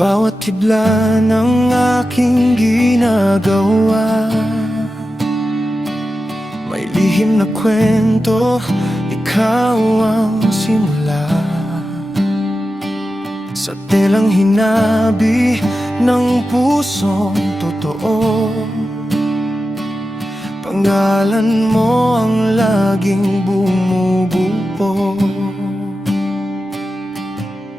bawat hibla ng aking ginagawa, may lihim na kwento, ikaw ang simula. Sa telang hinabi ng pusong totoo, pangalan mo ang laging bumubuo.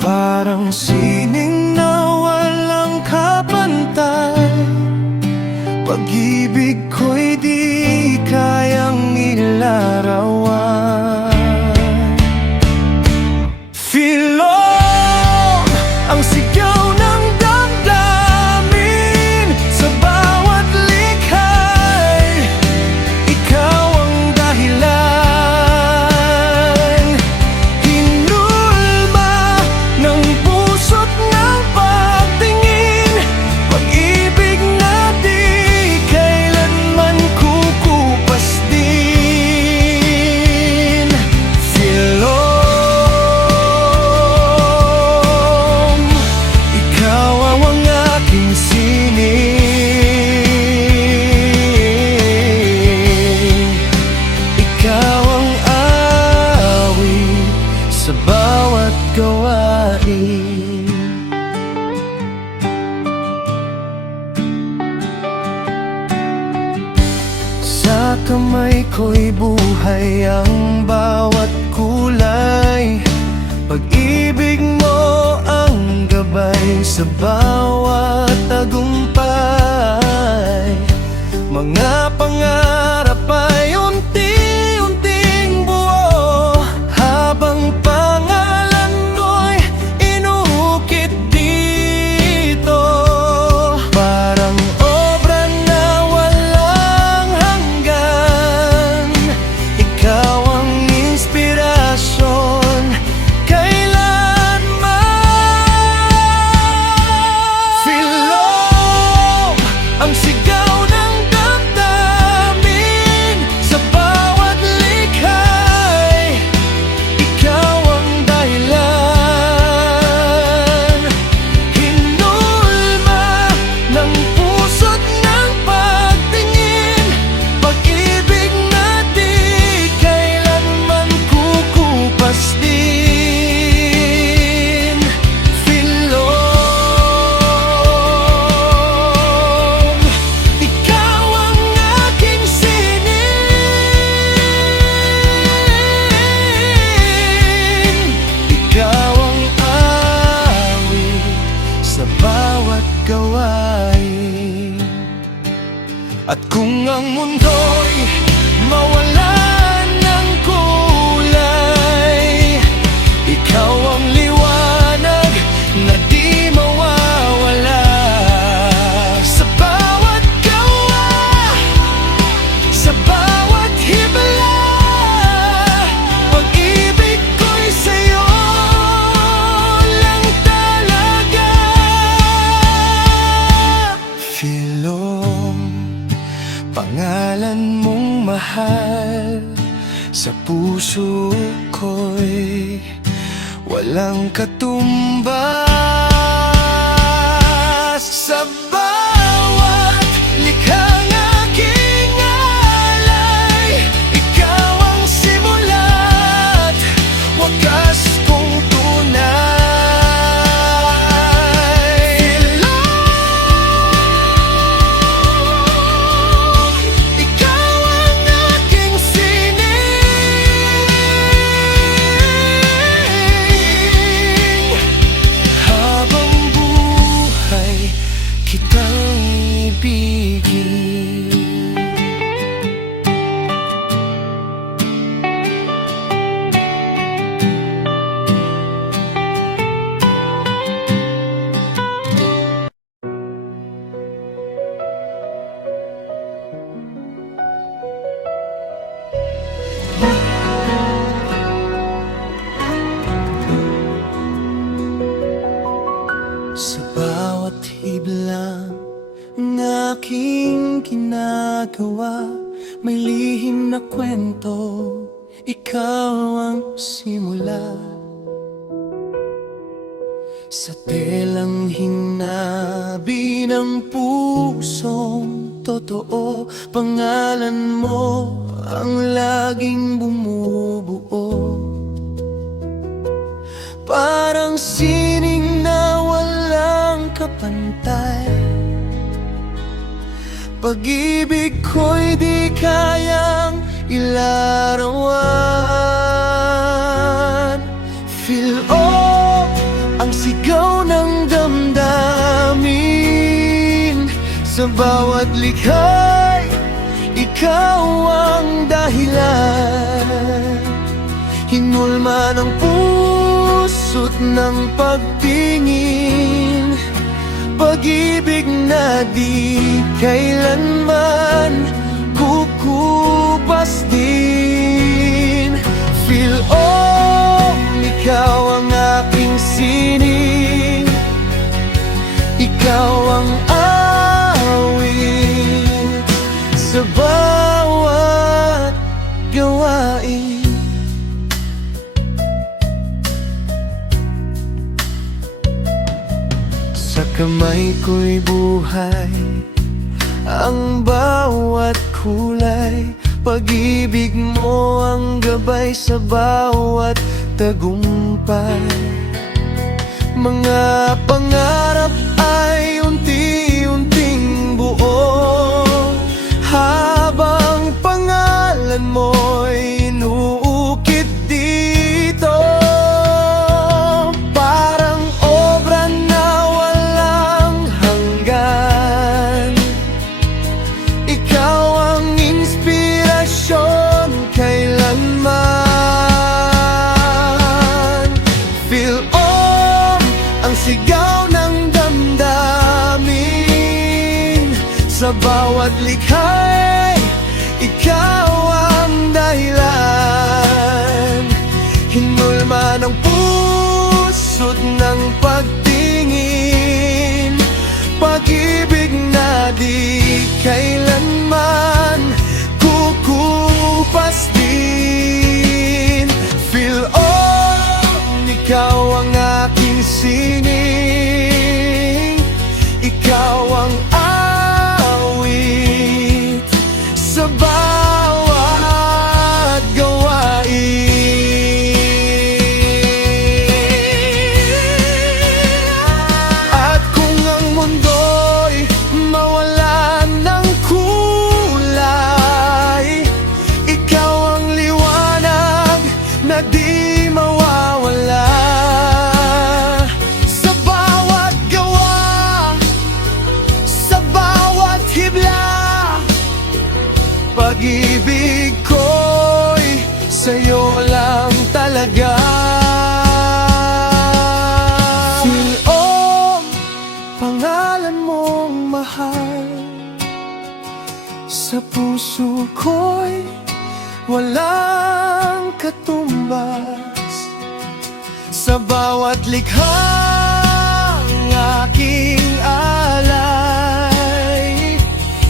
Parang sining na walang kapantay, pag-ibig ko'y di kayang ilarawan. Feel on, ang sigaw ng damdamin, sa bawat likha'y ikaw ang dahilan. Hinulma ng puso't ng pagtingin, pag-ibig na di kailanman kukupas din. Feel on, ikaw ang aking sining, ikaw ang awit sa bawat gawain. Sa kamay ko'y buhay ang bawat kulay, pag-ibig mo ang gabay sa bawat tagumpay. Mga pangarap ay unti-unting buo, habang pangalan mo'y inuukit dito. Parang obra na walang hanggan, ikaw ang inspirasyon kailanman. Feel love, ang sigaw ng damdamin, sa bawat likha'y ikaw ang dahilan. Hinulma ng puso't ng pagtingin, pag-ibig na di kailanman kukupas din. Feel on, ikaw ang aking sining, ikaw ang awit sa bawat gawain. At kung ang mundo'y mawalan ng kulay, ikaw ang liwanag na di mawawala. Sa bawat gawa, sa bawat hibla, pag-ibig ko'y sa'yo lang talaga. Feel on, pangalan mong mahal, sa puso ko'y walang katumbas. Sa bawat likhang aking alay, ikaw ang simula't wakas kong tunay. Feel on, ikaw ang aking sining, habang buhay kitang ibigin. Sa bawat hiblang ng aking ginagawa, may lihim na kwento, ikaw ang simula. Sa telang hinabi ng pusong totoo, pangalan mo ang laging bumubuo. Parang sining na walang kapantay, pag-ibig ko'y di kayang ilarawan. Feel ang sigaw ng damdamin, sa bawat likha'y ikaw ang dahilan. Hinulma ng puso't ng pagtingin, pag-ibig na di kailanman kukupas din. Feel ikaw ang aking sining, ikaw ang awit sa bawat gawain. Sa kamay ko'y buhay ang bawat kulay, pag-ibig mo ang gabay sa bawat tagumpay. Mga pangarap ay unti-unting buo, habang pangalan mo'y inuukit dito. Parang obra na walang hanggan, ikaw ang inspirasyon kailanman. Feel ang sigaw ng damdamin, sa bawat likha'y ikaw ang dahilan. Hinulma ng puso't ng pagtingin, pag-ibig na di kailanman kukupas din. Feel ikaw ang aking sining, ikaw ang awit sa bawat gawain. At kung ang mundo'y mawalan ng kulay, ikaw ang liwanag na di mawawala. Sa bawat gawa, sa bawat hibla, pag-ibig ko'y sa'yo lang talaga. Feel pangalan mong mahal, sa puso ko'y walang katumbas. Sa bawat likhang aking alay,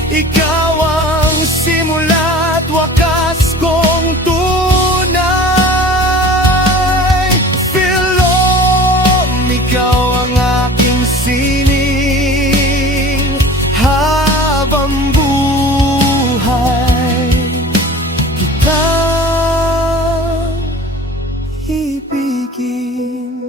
ikaw ang simula't wakas kong tunay. Feel ikaw ang aking sining, habang buhay kitang ibigin.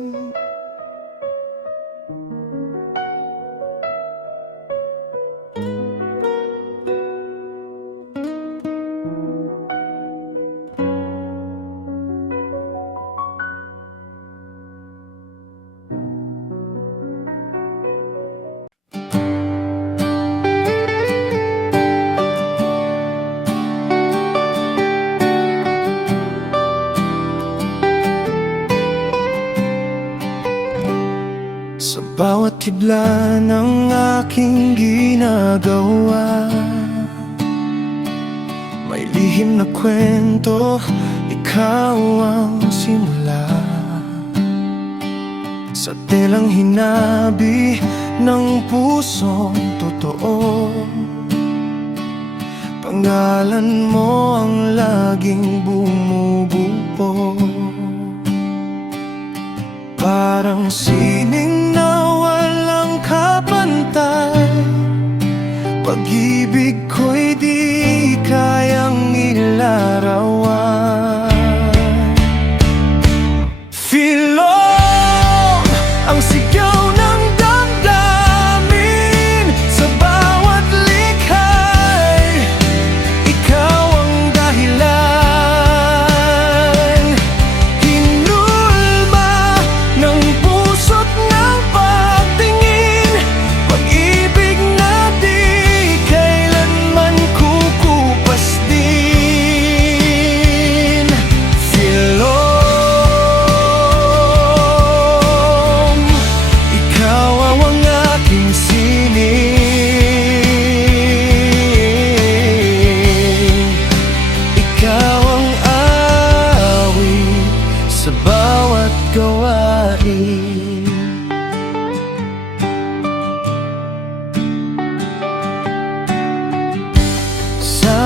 Sa bawat hibla ng aking ginagawa, may lihim na kwento, ikaw ang simula. Sa telang hinabi ng pusong totoo, pangalan mo ang laging bumubuo. Parang sining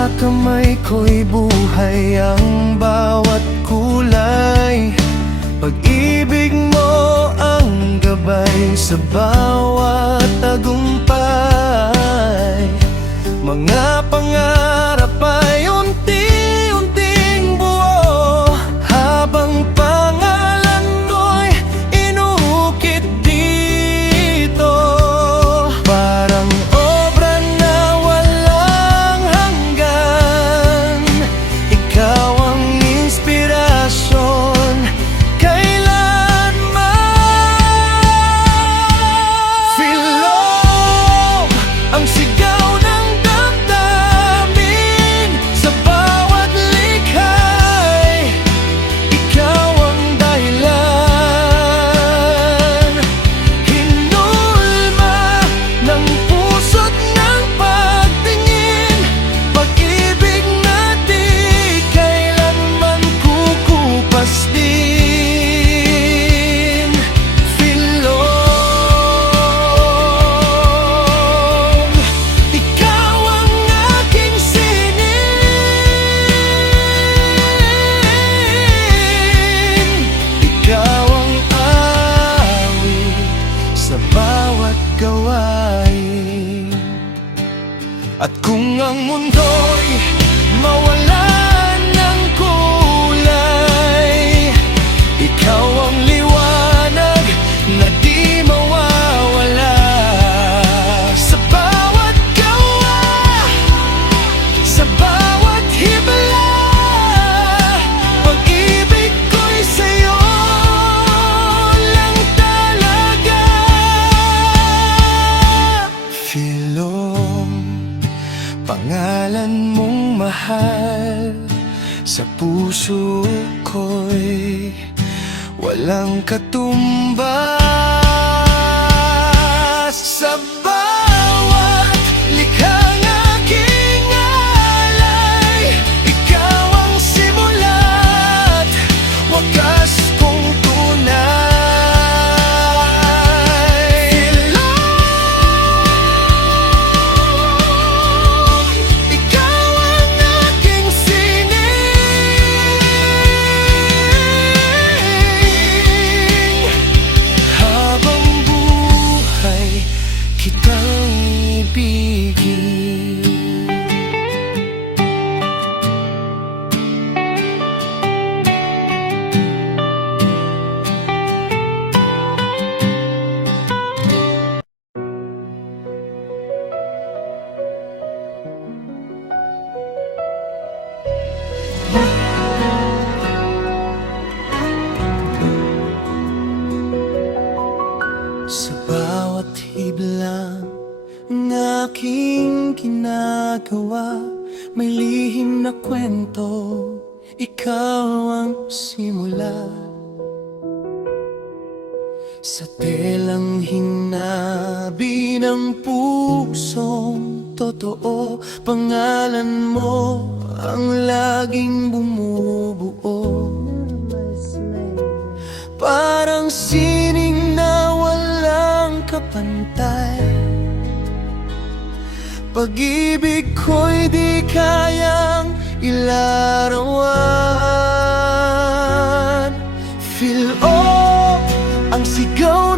sa kamay ko'y buhay ang bawat kulay. Pag-ibig mo ang gabay sa bawat tagumpay. Mga pangarap ay unti-unting buo, habang pangalan mo'y inuukit dito. Parang obra na walang hanggan, ikaw ang inspirasyon kailanman. Feel love, ang sigaw ng damdamin sa bawat likha'y ikaw ang dahilan. Hinulma ng puso't ng pagtingin, pag-ibig na di kailanman kukupas din. Feel love, ikaw ang aking sining, ikaw ang awit sa bawat gawain. At kung ang mundo'y mawalan ng kulay, ikaw ang liwanag na di mawawala. Sa bawat gawa, sa bawat himala, pag-ibig ko'y sa'yo lang talaga. Filom, pangalan mong mahal sa puso ko'y walang katumbas. Sa bawat likhang aking alay, ikaw ang simula't wakas kong tunay. Love, ikaw ang aking sining, habang buhay kitang ibigin. Sa bawat hiblang ng aking ginagawa, may lihim na kwento, ikaw ang simula. Sa telang hinabi ng pusong totoo, pangalan mo ang laging bumubuo. Parang sining na walang kapantay, pag-ibig ko'y di kayang ilarawan. Feel ang sigaw